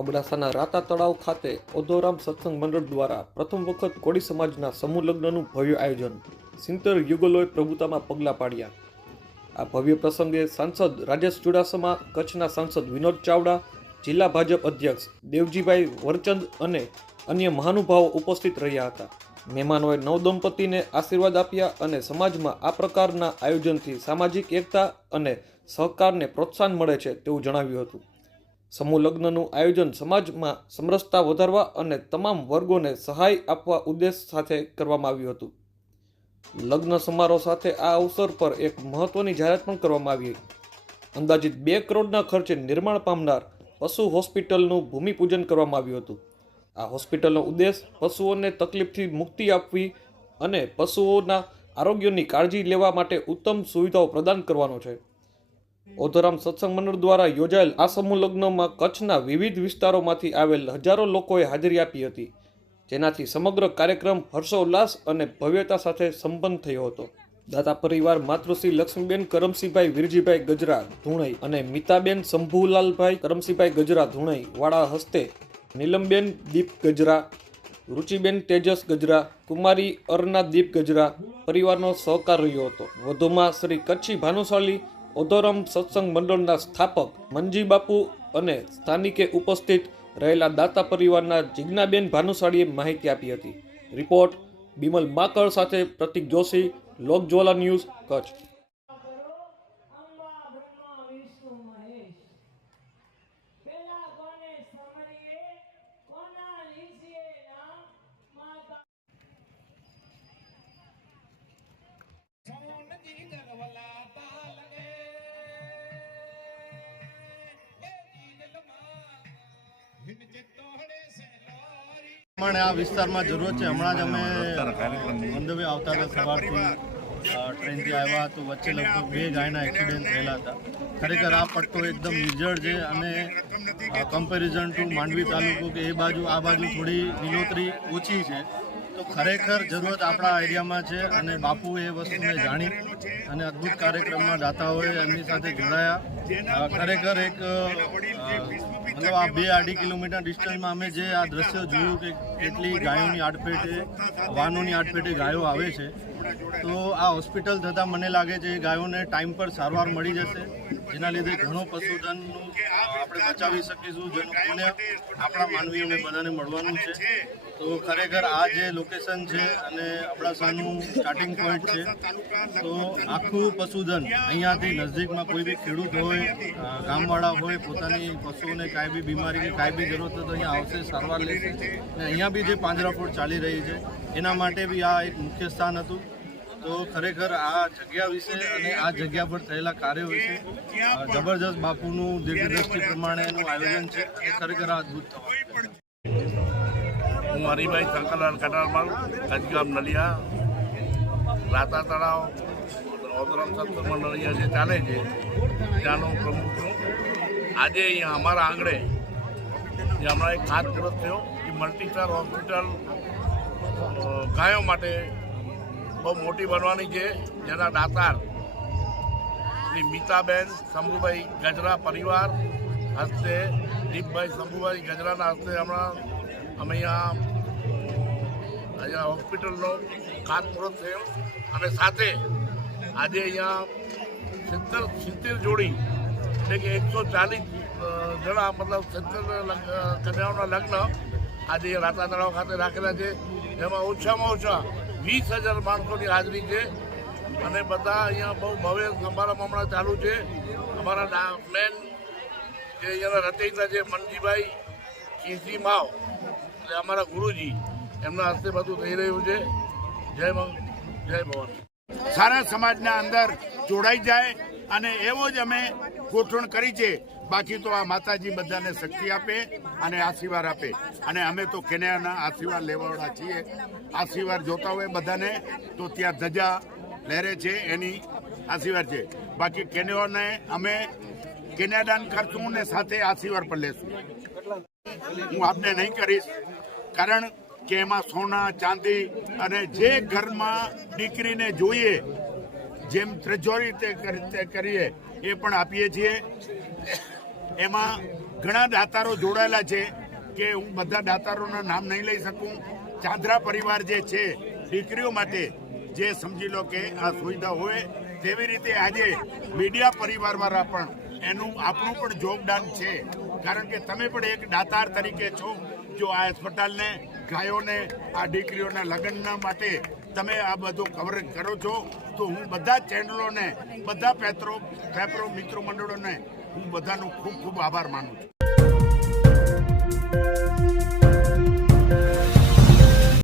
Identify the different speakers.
Speaker 1: અબડાસાના રાતા તળાવ ખાતે ઓધોરામ સત્સંગ મંડળ દ્વારા પ્રથમ વખત કોળી સમાજના સમૂહ લગ્નનું ભવ્ય આયોજન સિત્તેર યુગલોએ પ્રભુતામાં પગલાં પાડ્યા. આ ભવ્ય પ્રસંગે સાંસદ રાજેશ ચુડાસમા, કચ્છના સાંસદ વિનોદ ચાવડા, જિલ્લા ભાજપ અધ્યક્ષ દેવજીભાઈ વરચંદ અને અન્ય મહાનુભાવો ઉપસ્થિત રહ્યા હતા. મહેમાનોએ નવદંપતિને આશીર્વાદ આપ્યા અને સમાજમાં આ પ્રકારના આયોજનથી સામાજિક એકતા અને સહકારને પ્રોત્સાહન મળે છે તેવું જણાવ્યું હતું. સમૂહ લગ્નનું આયોજન સમાજમાં સમરસતા વધારવા અને તમામ વર્ગોને સહાય આપવા ઉદ્દેશ સાથે કરવામાં આવ્યું હતું. લગ્ન સમારોહ સાથે આ અવસર પર એક મહત્વની જાહેરાત પણ કરવામાં આવી અંદાજિત બે કરોડના ખર્ચે નિર્માણ પામનાર પશુ હોસ્પિટલનું ભૂમિપૂજન કરવામાં આવ્યું હતું. આ હોસ્પિટલનો ઉદ્દેશ પશુઓને તકલીફથી મુક્તિ આપવી અને પશુઓના આરોગ્યની કાળજી લેવા માટે ઉત્તમ સુવિધાઓ પ્રદાન કરવાનો છે. ઓધોરામ સત્સંગ મંડળ દ્વારા યોજાયેલ આ સમૂહ લગ્નમાં કચ્છના વિવિધ વિસ્તારોમાંથી આવેલ હજારો લોકોએ હાજરી આપી હતી. જેનાથી સમગ્ર કાર્યક્રમ હર્ષોલ્લાસ અને ભવ્યતા સાથે સંપન્ન થયો હતો. દાતા પરિવાર માતૃશ્રી લક્ષ્મીબેન કરમસિંહભાઈ વિરજીભાઈ ગજરા ધુણઈ અને મિતાબેન શંભુલાલભાઈ કરમસિંહભાઈ ગજરા ધુણઈ વાળા હસ્તે નીલમબેન દીપ ગજરા રુચિબેન તેજસ ગજરા કુમારી અરના દીપ ગજરા પરિવારનો સહકાર રહ્યો હતો. વધુમાં શ્રી કચ્છી ભાનુશાલી ઓધોરમ સત્સંગ મંડળના સ્થાપક મનજી બાપુ અને સ્થાનિકે ઉપસ્થિત રહેલા દાતા પરિવારના જિજ્ઞાબેન ભાનુશાળીએ માહિતી આપી હતી. રિપોર્ટ બિમલ માકર સાથે પ્રતિક જોશી, લોકજ્વાલા ન્યૂઝ કચ્છ.
Speaker 2: પ્રમાણે આ વિસ્તારમાં જરૂરત છે. હમણાં જ અમે મંદવે આવતા હતા સવારથી ટ્રેનથી આવ્યા તો વચ્ચે લગભગ બે ગાયના એક્સિડન્ટ થયેલા હતા. ખરેખર આ પટ્ટો એકદમ નિર્જળ છે અને કમ્પેરિઝન ટુ માંડવી તાલુકો કે એ બાજુ, આ બાજુ થોડી લીલોતરી ઓછી છે. તો ખરેખર જરૂરત આપણા એરિયામાં છે અને બાપુ એ વસ્તુને જાણી અને અદ્ભુત કાર્યક્રમમાં દાતાઓએ એમની સાથે જોડાયા. ખરેખર એક અ, આ બે અઢી કિલોમીટર ડિસ્ટન્સમાં અમે જે આ દ્રશ્ય જોયું કે કેટલી ગાયોની આડપેટે વાનોની આડપેટે ગાયો આવે છે તો આ હોસ્પિટલ થતાં મને લાગે છે એ ગાયોને ટાઈમ પર સારવાર મળી જશે, જેના લીધે ઘણો પશુધનનું આપણે બચાવી શકીશું, જેનું પુણ્ય આપણા માનવીઓને બધાને મળવાનું છે. તો ખરેખર આ જે લોકેશન છે અને અબડાસાનું સ્ટાર્ટિંગ પોઈન્ટ છે, તો આખું પશુધન અહીંયાથી નજદીકમાં કોઈ બી ખેડૂત હોય ગામવાળા હોય, પોતાની પશુઓને કાંઈ બી બીમારી કે કાંઈ બી જરૂરત હોય તો અહીંયા આવશે, સારવાર લેશે. અને અહીંયા બી જે પાંજરાપોળ ચાલી રહી છે, એના માટે બી આ એક મુખ્ય સ્થાન હતું. તો ખરેખર આ જગ્યા વિશે અને આ જગ્યા પર થયેલા કાર્યો વિશે જબરજસ્ત બાપુનું દીર્ઘદ્રષ્ટિ પ્રમાણેનું આયોજન છે એ ખરેખર આ અદ્ભુત થવાનું
Speaker 3: હું હરિભાઈ શંકરલાલ કટારમાલ કચગામ નલિયા, રાતા તળાવ, ઓતરમ સત્સંગ મંડળ અહીંયા જે ચાલે છે, ત્યાંનો પ્રમુખ છું. આજે અહીંયા અમારા આંગણે જે હમણાં એક ખાસ દિવસ થયો એ મલ્ટીસ્ટાર હોસ્પિટલ ગાયો માટે બહુ મોટી બનવાની છે. જેના દાતાર શ્રી મિતાબેન શંભુભાઈ ગજરા પરિવાર હસ્તે, દીપભાઈ શંભુભાઈ ગજરાના હસ્તે હમણાં અમે અહીંયા અહીંયા હોસ્પિટલનો ખાતમુહૂર્ત થયો. અને સાથે આજે અહીંયા સિત્તેર સિત્તેર જોડી, એટલે કે એકસો ચાલીસ જણા મતલબ સિત્તેર કન્યાઓના લગ્ન આજે રાતા તળાવ ખાતે રાખેલા છે. એમાં ઓછામાં ઓછા વીસ હજાર માણસોની હાજરી છે અને બધા અહીંયા બહુ ભવ્ય સમારંભ હમણાં ચાલુ છે. અમારા મેન જે અહીંયાના રચયિતા છે, મનજીભાઈ કેસી માવ એટલે અમારા ગુરુજી, એમના હસ્તે બધું થઈ રહ્યું છે. જય જય ભવાની.
Speaker 4: સારા સમાજના અંદર જોડાઈ જાય અને એવો જ અમે ગોઠવણ કરી છે. બાકી તો આ માતાજી બધાને શક્તિ આપે અને આશીર્વાદ આપે. અને અમે તો કેનેડાના આશીર્વાદ લેવાવાળા છીએ. આશીર્વાદ જોતા હોય બધાને, તો ત્યાં ધજા લહેરે છે, એની આશીર્વાદ છે. બાકી કેનેડાને અમે કેનેડાન કરશું ને સાથે આશીર્વાદ પણ લેશું. હું આપને નહીં કરીશ, કારણ કે એમાં સોના, ચાંદી અને જે ઘરમાં દીકરીને જોઈએ, જેમ ત્રજોરી તે કરી- તે કરીએ, એ પણ આપીએ છીએ. એમાં ઘણા દાતારો જોડાયેલા છે કે હું બધા દાતારોના નામ નહીં લઈ શકું. ચાંદ્રા પરિવાર જે છે, દીકરીઓ માટે જે સમજી લો કે આ સુવિધા હોય, તેવી રીતે આજે મીડિયા પરિવારવાળા પણ એનું આપણું પણ યોગદાન છે. કારણ કે તમે પણ એક દાતાર તરીકે છો. જો આ હોસ્પિટલને, ગાયોને, આ દીકરીઓના લગ્નના માટે તમે આ બધું કવરેજ કરો છો, તો હું બધા ચેનલોને, બધા પેત્રો, પેપરો મિત્રો મંડળોને હું બધાનો ખૂબ ખૂબ આભાર માનું છું.